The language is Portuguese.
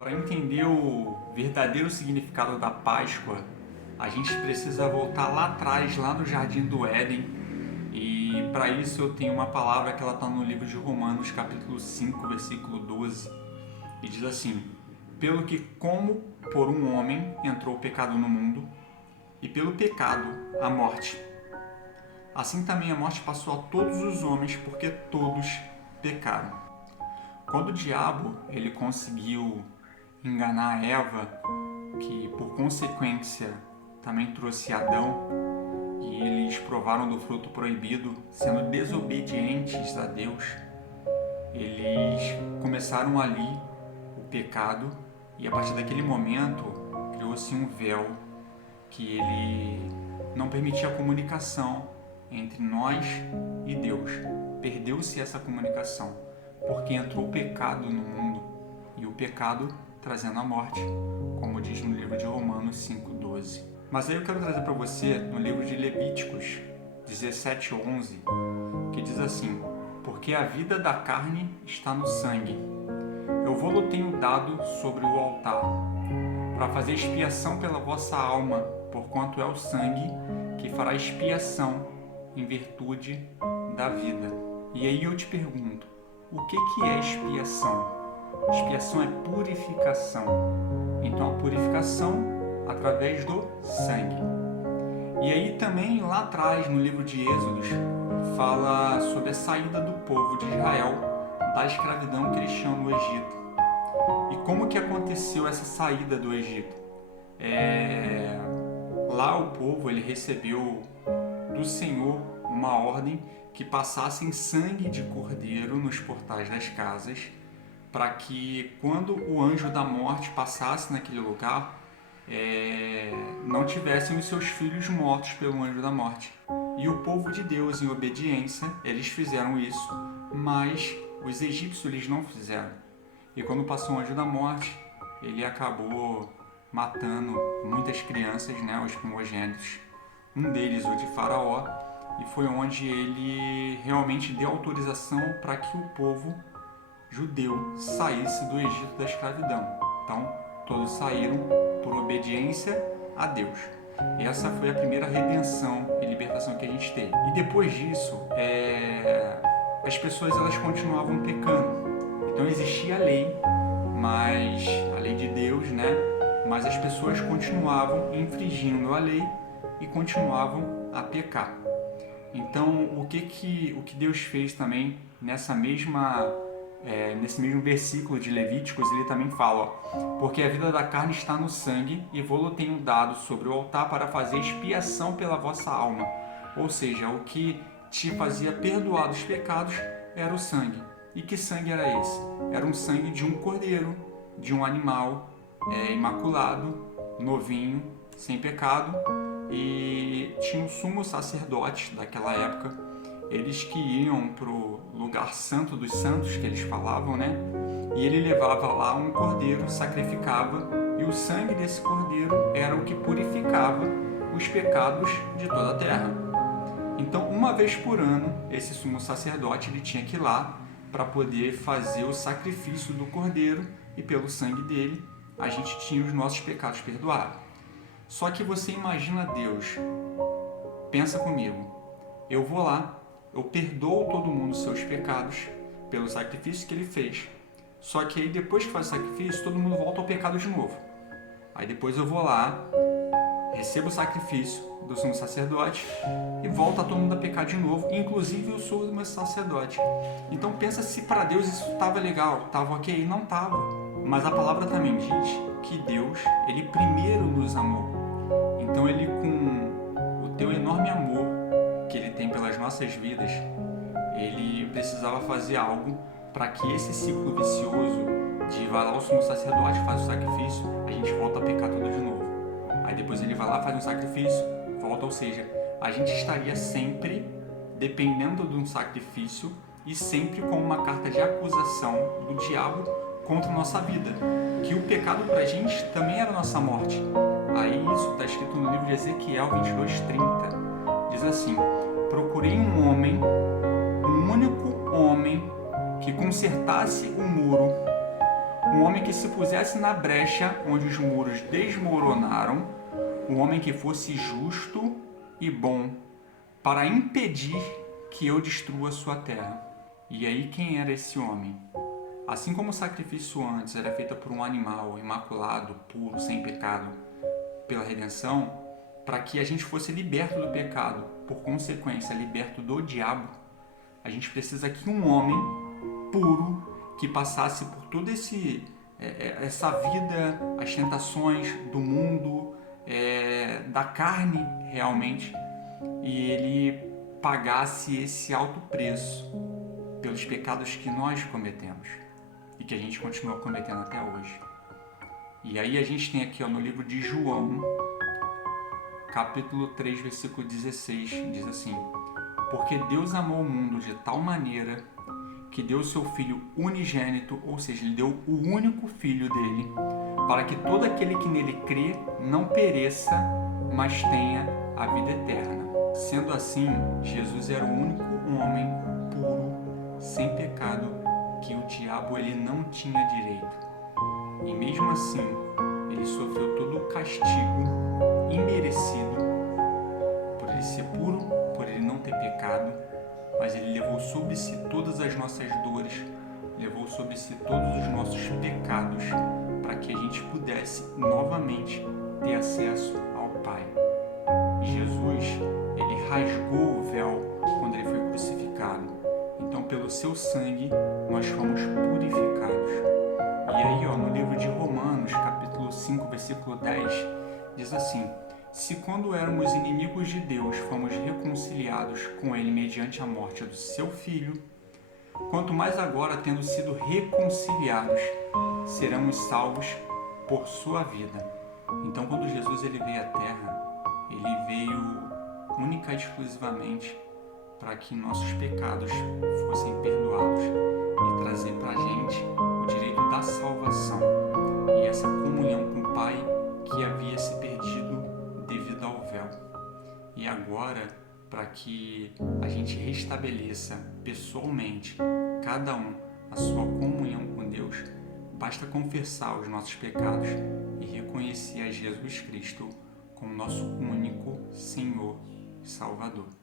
Para entender o verdadeiro significado da Páscoa, a gente precisa voltar lá atrás, lá no Jardim do Éden. E para isso eu tenho uma palavra que ela está no livro de Romanos, capítulo 5, versículo 12. E diz assim: Pelo que como por um homem entrou o pecado no mundo, e pelo pecado a morte. Assim também a morte passou a todos os homens, porque todos pecaram. Quando o diabo ele conseguiu enganar Eva, que por consequência também trouxe Adão, e eles provaram do fruto proibido, sendo desobedientes a Deus, eles começaram ali o pecado, e a partir daquele momento criou-se um véu que ele não permitia a comunicação entre nós e Deus. Perdeu-se essa comunicação, porque entrou o pecado no mundo, e o pecado trazendo a morte, como diz no livro de Romanos 5,12. Mas aí eu quero trazer para você no livro de Levíticos 17,11, que diz assim: Porque a vida da carne está no sangue. Eu vou-lo tenho dado sobre o altar, para fazer expiação pela vossa alma, porquanto é o sangue que fará expiação em virtude da vida. E aí eu te pergunto, o que é expiação? Expiação é purificação. Então a purificação através do sangue. E aí também lá atrás no livro de Êxodos fala sobre a saída do povo de Israel da escravidão que eles tinham no Egito. E como que aconteceu essa saída do Egito? Lá o povo ele recebeu do Senhor uma ordem que passassem sangue de cordeiro nos portais das casas, para que quando o anjo da morte passasse naquele lugar, não tivessem os seus filhos mortos pelo anjo da morte. E o povo de Deus, em obediência, eles fizeram isso, mas os egípcios eles não fizeram. E quando passou o anjo da morte, ele acabou matando muitas crianças, né, os primogênitos. Um deles, o de Faraó, e foi onde ele realmente deu autorização para que o povo judeu saísse do Egito da escravidão. Então, todos saíram por obediência a Deus. E essa foi a primeira redenção e libertação que a gente teve. E depois disso, as pessoas elas continuavam pecando. Então existia a lei, mas a lei de Deus, né? Mas as pessoas continuavam infringindo a lei e continuavam a pecar. Então, o que Deus fez também nesse mesmo versículo de Levíticos, ele também fala: Porque a vida da carne está no sangue, e vou-lo tenho dado sobre o altar para fazer expiação pela vossa alma. Ou seja, o que te fazia perdoar dos pecados era o sangue. E que sangue era esse? Era um sangue de um cordeiro, de um animal imaculado, novinho, sem pecado. E tinha o sumo sacerdote daquela época, eles que iam pro lugar santo dos santos, que eles falavam, né? E ele levava lá um cordeiro, sacrificava, e o sangue desse cordeiro era o que purificava os pecados de toda a terra. Então, uma vez por ano, esse sumo sacerdote ele tinha que ir lá para poder fazer o sacrifício do cordeiro, e pelo sangue dele a gente tinha os nossos pecados perdoados. Só que você imagina Deus, pensa comigo, eu vou lá, eu perdoo todo mundo os seus pecados pelo sacrifício que ele fez, só que aí depois que faz o sacrifício, todo mundo volta ao pecado de novo. Aí depois eu vou lá, recebo o sacrifício do sumo sacerdote e volta todo mundo a pecar de novo, inclusive o sumo sacerdote. Então pensa se para Deus isso estava legal, estava ok? Não estava. Mas a palavra também diz que Deus, ele primeiro nos amou. Então ele, com o teu enorme amor que ele tem pelas nossas vidas, ele precisava fazer algo para que esse ciclo vicioso de vai lá o sumo sacerdote, faz o sacrifício, a gente volta a pecar tudo de novo. Aí depois ele vai lá, faz um sacrifício, volta, ou seja, a gente estaria sempre dependendo de um sacrifício e sempre com uma carta de acusação do diabo contra a nossa vida, que o pecado pra gente também era a nossa morte. Aí isso está escrito no livro de Ezequiel 22:30. Diz assim: Procurei um homem, um único homem, que consertasse o muro Um homem que se pusesse na brecha onde os muros desmoronaram, um homem que fosse justo e bom, para impedir que eu destrua a sua terra. E aí quem era esse homem? Assim como o sacrifício antes era feito por um animal imaculado, puro, sem pecado, pela redenção, para que a gente fosse liberto do pecado, por consequência, liberto do diabo, a gente precisa que um homem puro, que passasse por toda essa vida, as tentações do mundo, da carne realmente, e ele pagasse esse alto preço pelos pecados que nós cometemos e que a gente continua cometendo até hoje. E aí a gente tem aqui no livro de João, capítulo 3, versículo 16, diz assim: porque Deus amou o mundo de tal maneira que deu o seu Filho unigênito, ou seja, Ele deu o único Filho dele, para que todo aquele que nele crê não pereça, mas tenha a vida eterna. Sendo assim, Jesus era o único homem puro, sem pecado, que o diabo ele não tinha direito. E mesmo assim, ele sofreu todo o castigo imerecido por ele ser puro, por ele não ter pecado, mas ele levou sobre si todas as nossas dores, levou sobre si todos os nossos pecados, para que a gente pudesse novamente ter acesso ao Pai. Jesus, ele rasgou o véu quando ele foi crucificado. Então, pelo seu sangue, nós fomos purificados. E aí, no livro de Romanos, capítulo 5, versículo 10, diz assim: se quando éramos inimigos de Deus, fomos reconciliados com Ele mediante a morte do seu Filho, quanto mais agora, tendo sido reconciliados, seremos salvos por sua vida. Então, quando Jesus ele veio à Terra, ele veio única e exclusivamente para que nossos pecados fossem perdoados e trazer para a gente o direito da salvação e essa comunhão com o Pai que havia se perdido devido ao véu. E agora, para que a gente restabeleça pessoalmente, cada um, a sua comunhão com Deus, basta confessar os nossos pecados e reconhecer a Jesus Cristo como nosso único Senhor e Salvador.